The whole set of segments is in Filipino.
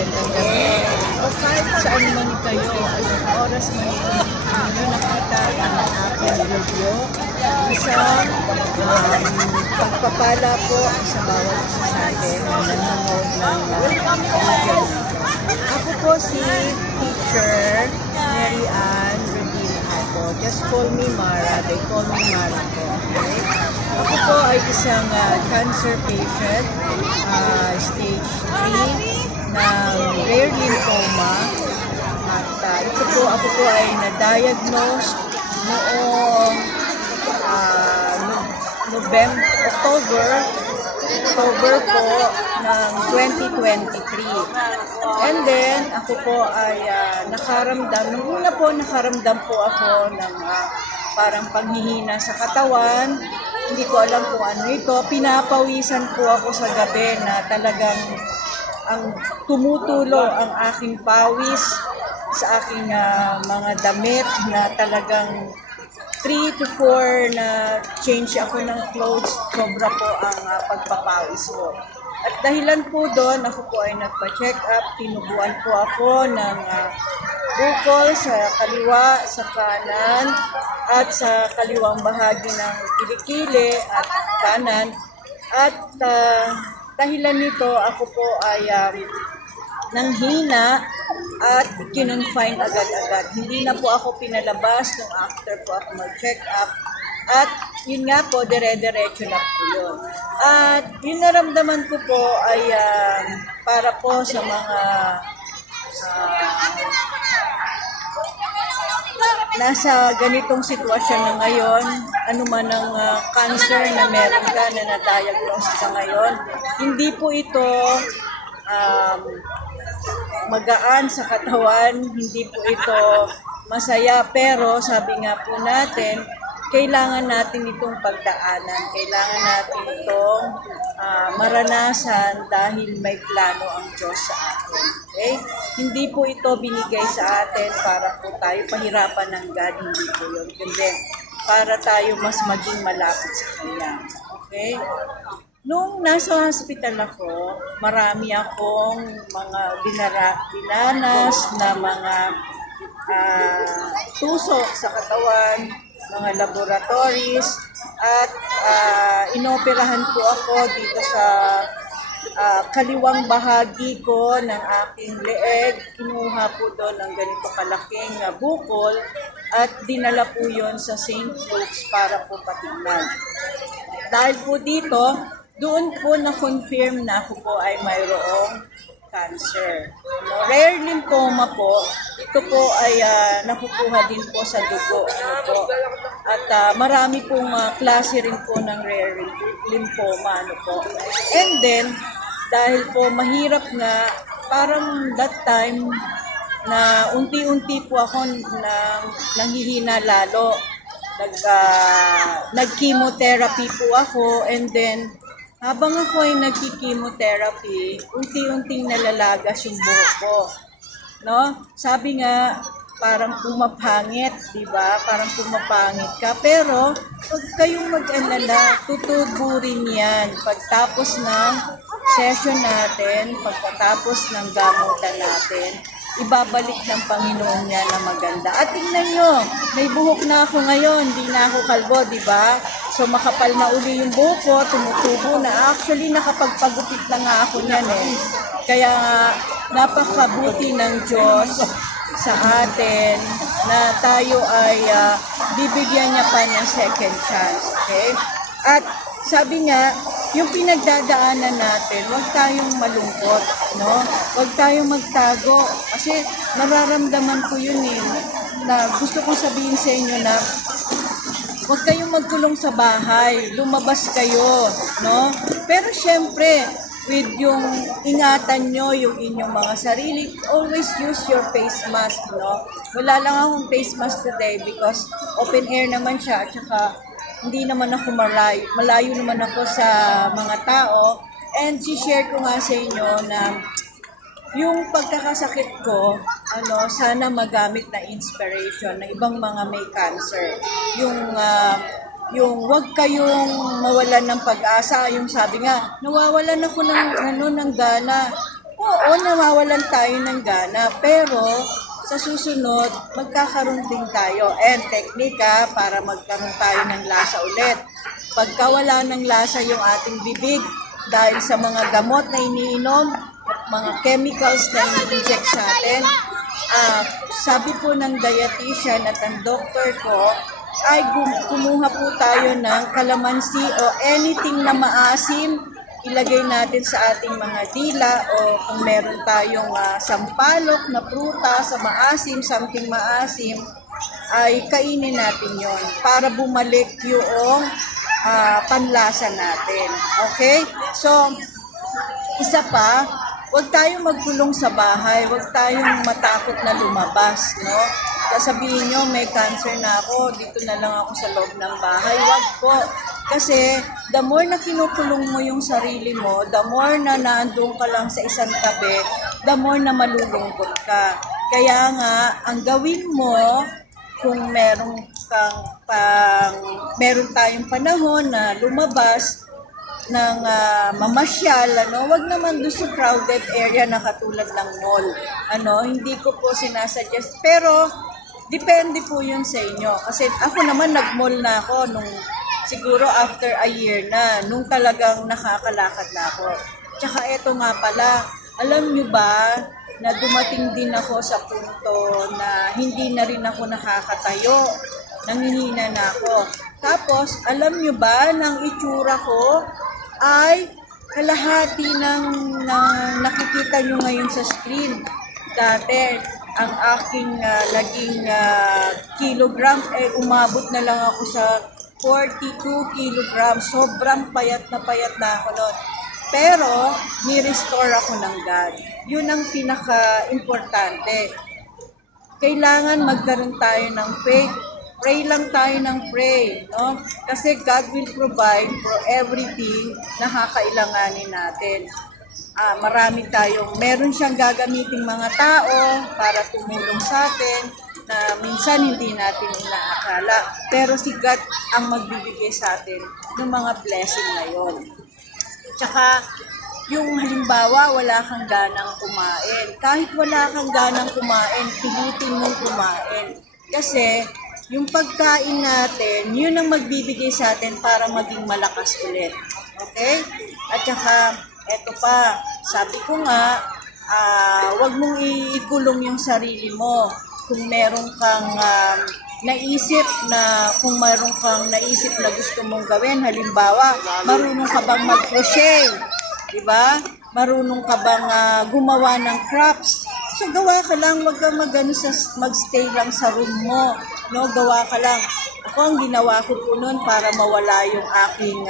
magandang gabi. O kahit saan man kayo, anong oras man ito nakita ang aking video. Isang pagpapala po sa bawat isa sa atin na nanonood ng video. Ako po si Teacher Mary Ann Regina po. Just call me Mara. They call me Mara po. Okay? Ako po ay isang cancer patient, stage 3 ng rare lymphoma. At ako po ay na-diagnose noong October po ng 2023. And then, ako po ay nung una po nakaramdam po ako ng parang panghihina sa katawan. Hindi ko alam kung ano ito. Pinapawisan po ako sa gabi na talagang ang tumutulo ang aking pawis sa aking mga damit na talagang 3 to 4 na change ako ng clothes. Sobra po ang pagpapawis ko. At dahilan po doon, ako po ay nagpa-check up. Tinubuan po ako ng bukol sa kaliwa, sa kanan, at sa kaliwang bahagi ng kilikili at kanan. At dahilan nito, ako po ay nanghina at kinonfine agad-agad. Hindi na po ako pinalabas nung after po ako mag-check up. At yun nga po, dire-diretso na po yun. At yung naramdaman ko po ay para po sa mga nasa ganitong sitwasyon na ngayon, ano man ang cancer na meron ka na na-diagnose sa ngayon, hindi po ito magaan sa katawan, hindi po ito masaya, pero sabi nga po natin, kailangan natin itong pagdaanan, kailangan natin itong maranasan dahil may plano ang Diyos sa atin. Okay? Hindi po ito binigay sa atin para po tayo pahirapan ng God, hindi po yun. Kundi para tayo mas maging malapit sa Kanya. Okay? Nung nasa hospital ako, marami akong mga dinanas na mga tusok sa katawan, mga laboratories, at inoperahan po ako dito sa kaliwang bahagi ko ng aking leeg. Kinuha po doon ng ganito kalaking bukol at dinala po yon sa St. Luke's para po patingnan. Dahil po dito, doon po na-confirm na ako po ay mayroong cancer. Rare lymphoma po, ito po ay nakukuha din po sa dugo. At marami pong klase rin po ng rare lymphoma. And then, dahil po mahirap nga, parang that time na unti-unti po ako nanghihina lalo. Nag-chemotherapy po ako, and then habang ako ay nagki-chemotherapy, unti-unting nalalagas yung buhok ko. No? Sabi nga, parang pumapangit, di ba? Parang pumapangit ka. Pero, huwag kayong mag-alala, tutubo rin yan. Pagtapos ng session natin, pagkatapos ng gamutan natin, ibabalik ng Panginoon niya na maganda. At tingnan nyo, may buhok na ako ngayon, di na ako kalbo, di ba? So makapal na uli yung buhok ko, tumutubo na. Actually, nakapagpagupit na nga ako niyan eh. Kaya napakabuti ng Diyos sa atin na tayo ay bibigyan niya pa ng second chance. Okay? At sabi nga, yung pinagdadaanan natin, huwag tayong malungkot, no? Huwag tayong magtago. Kasi nararamdaman ko yun eh, na gusto kong sabihin sa inyo na huwag kayong magkulong sa bahay, lumabas kayo, no? Pero syempre, with yung ingatan nyo, yung inyong mga sarili, always use your face mask, no? Wala lang akong face mask today because open air naman siya, at saka hindi naman ako malayo naman ako sa mga tao. And share ko nga sa inyo na yung pagkakasakit ko, sana magamit na inspiration ng ibang mga may cancer. Yung wag kayong mawalan ng pag-asa, yung sabi nga, nawawalan ako ng gana. Oo, nawawalan tayo ng gana, pero sa susunod, magkakaroon din tayo. And teknika para magkaroon tayo ng lasa ulit. Pagka wala ng lasa yung ating bibig, dahil sa mga gamot na iniinom, at mga chemicals na ini-inject sa atin, sabi po ng dietitian at ang doktor ko, ay kumuha po tayo ng kalamansi o anything na maasim, ilagay natin sa ating mga dila o kung meron tayong sampalok na prutas sa maasim, something maasim, ay kainin natin yon para bumalik yung panlasa natin. Okay? So, isa pa, huwag tayong magkulong sa bahay, huwag tayong matakot na lumabas, no? Sasabihin nyo, may cancer na ako, dito na lang ako sa loob ng bahay. Huwag po. Kasi, the more na kinukulong mo yung sarili mo, the more na naandun ka lang sa isang tabi, the more na malulungkot ka. Kaya nga, ang gawin mo, kung meron tayong panahon na lumabas ng mamasyal, wag naman doon sa crowded area na katulad ng mall. Hindi ko po sinasuggest, pero depende po yun sa inyo. Kasi ako naman nag-mall na ako nung siguro after a year na, nung talagang nakakalakad na ako. Tsaka eto nga pala, alam nyo ba na dumating din ako sa punto na hindi na rin ako nakakatayo, nanghihina na ako. Tapos, alam nyo ba, ng itsura ko ay kalahati ng nakikita nyo ngayon sa screen. Dati, ang aking naging kilogram, umabot na lang ako sa 42 kilograms. Sobrang payat na ako noon. Pero, ni-restore ako ng God. Yun ang pinaka-importante. Kailangan magkaroon tayo ng faith. Pray lang tayo ng pray, no? Kasi God will provide for everything na kakailanganin natin. Meron siyang gagamiting mga tao para tumulong sa atin na minsan hindi natin inaakala. Pero si God ang magbibigay sa atin ng mga blessing na yon. Tsaka, yung halimbawa, wala kang ganang kumain. Kahit wala kang ganang kumain, pilitin mong kumain. Kasi, yung pagkain natin, yun ang magbibigay sa atin para maging malakas ulit. Okay? At saka, eto pa, sabi ko nga, wag mong ikulong yung sarili mo. Kung meron kang naisip na gusto mong gawin, halimbawa, marunong ka bang mag-crochet? Diba? Marunong ka bang gumawa ng crafts? So, gawa ka lang, wag kang mag-stay lang sa room mo. No, gawa ka lang. Ako, ang ginawa ko po noon para mawala yung aking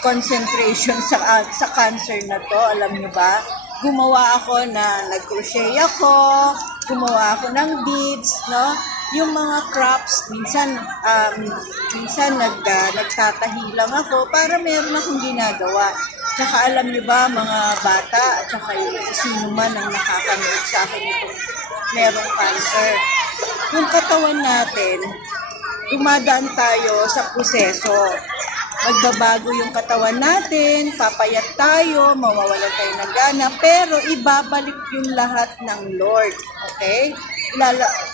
concentration sa cancer na to, alam niyo ba? Gumawa ako nag-crochet ako, gumawa ako ng beads, no? Yung mga crafts, minsan nagtatahi lang ako para meron akong ginagawa. Tsaka alam niyo ba, mga bata at saka sino man ang nakakanood sa akin itong merong cancer. Yung katawan natin, dumadaan tayo sa proseso. Magbabago yung katawan natin, papayat tayo, mawawalan tayo ng gana, pero ibabalik yung lahat ng Lord. Okay?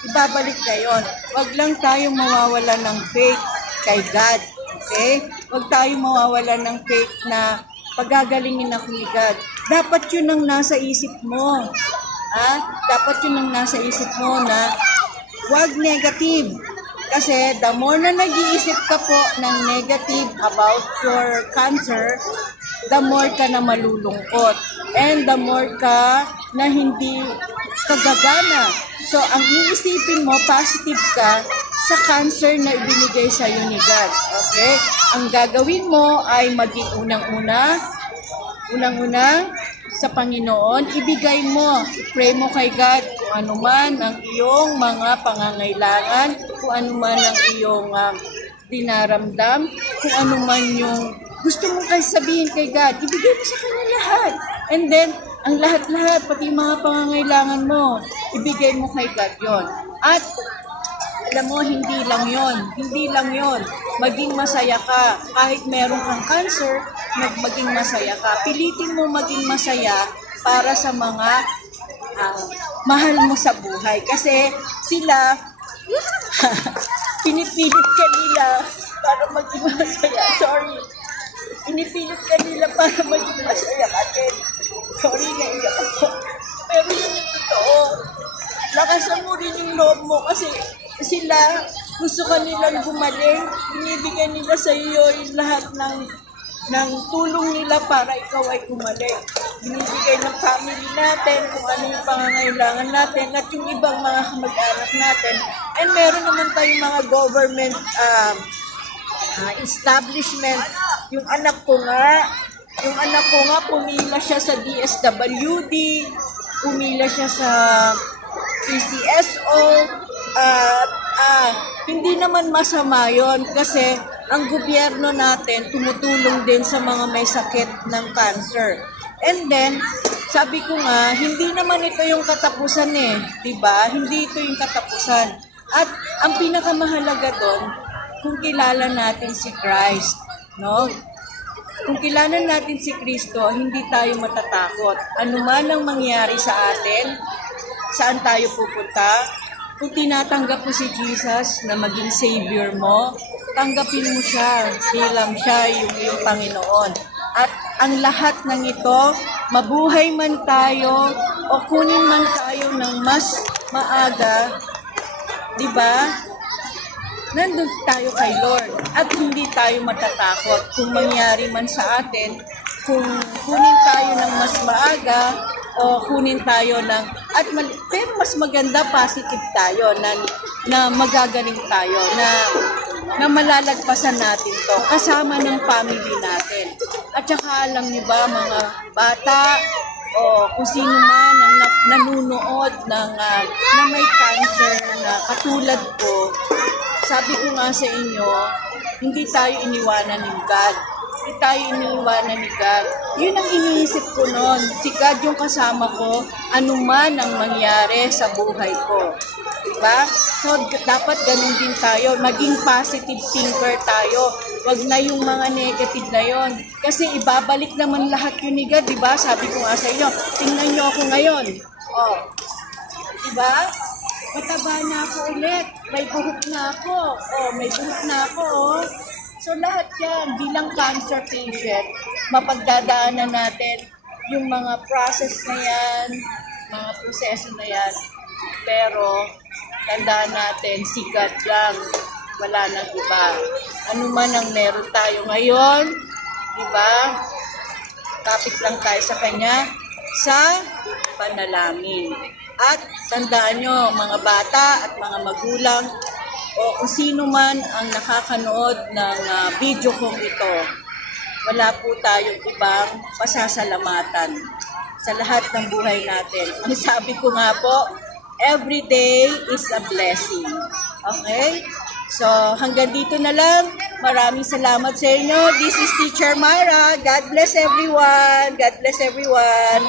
Ibabalik na yun. Huwag lang tayo mawawalan ng faith kay God. Okay? Huwag tayo mawawalan ng faith na pagagalingin ako ni God. Dapat yun ang nasa isip mo. Dapat yun ang nasa isip mo na huwag negative. Kasi the more na nag-iisip ka po ng negative about your cancer, the more ka na malulungkot. And the more ka na hindi kagagana. So, ang iisipin mo, positive ka sa cancer na ibinigay sa iyo ni God. Okay? Ang gagawin mo ay maging unang-una sa Panginoon, ibigay mo, i-pray mo kay God kung ano man ang iyong mga pangangailangan, kung ano man ang iyong dinaramdam, kung ano man yung gusto mo kay sabihin kay God, ibigay mo sa Kanya lahat. And then, ang lahat-lahat, pati mga pangangailangan mo, ibigay mo kay God yon. At alam mo, hindi lang yon. Maging masaya ka. Kahit meron kang cancer, maging masaya ka. Pilitin mo maging masaya para sa mga mahal mo sa buhay. Kasi sila, pinipilit ka nila para maging masaya. Sorry. Pinipilit ka nila para maging masaya natin. Sorry, naiyak ako. Pero yun yung totoo. Lakasan mo rin yung loob mo kasi sila gusto ka nilang gumaling. Binibigyan nila sa iyo yung lahat ng tulong nila para ikaw ay gumaling. Binibigay ng family natin kung ano yung pangangailangan natin at yung ibang mga kamag-anak natin. And meron naman tayong mga government establishment. Yung anak ko nga pumila siya sa DSWD, pumila siya sa PCSO, hindi naman masama yon kasi ang gobyerno natin tumutulong din sa mga may sakit ng cancer. And then, sabi ko nga, hindi naman ito yung katapusan di ba? Hindi ito yung katapusan. At ang pinakamahalaga doon, kung kilala natin si Christ, no? Kung kilala natin si Kristo, hindi tayo matatakot. Ano man ang mangyari sa atin, saan tayo pupunta, kung tinatanggap mo si Jesus na maging Savior mo, tanggapin mo siya bilang siya yung iyong Panginoon. At ang lahat ng ito, mabuhay man tayo o kunin man tayo ng mas maaga, di ba? Nandun tayo kay Lord at hindi tayo matatakot kung mangyari man sa atin, kung kunin tayo ng mas maaga o kunin tayo ng pero mas maganda positive tayo na magagaling tayo na malalagpasan natin to kasama ng family natin. At saka alam niyo ba mga bata o kung sino man ang nanunood na may cancer na katulad ko, sabi ko nga sa inyo, hindi tayo iniwanan ni God. Hindi tayo iniwanan ni God. Yun ang iniisip ko noon. Si God yung kasama ko, anuman ang mangyari sa buhay ko. Diba? So, dapat ganun din tayo. Maging positive thinker tayo. Wag na yung mga negative na yon. Kasi ibabalik naman lahat yun ni God. Diba? Sabi ko nga sa inyo, tingnan nyo ako ngayon. Oh. Diba? Mataba na ako ulit. May buhok na ako. Oh, may buhok na ako. Oh. So lahat yan, bilang cancer patient, mapagdadaanan natin yung mga process na yan, mga proseso na yan. Pero tandaan natin, sikat lang. Wala nang iba. Ano man ang meron tayo ngayon, di ba? Kapit lang tayo sa Kanya sa panalangin. At tandaan nyo, mga bata at mga magulang, o kung sino man ang nakakanood ng video kong ito, wala po tayong ibang pasasalamatan sa lahat ng buhay natin. Ang sabi ko nga po, every day is a blessing. Okay? So, hanggang dito na lang. Maraming salamat sa inyo. This is Teacher Myra. God bless everyone. God bless everyone.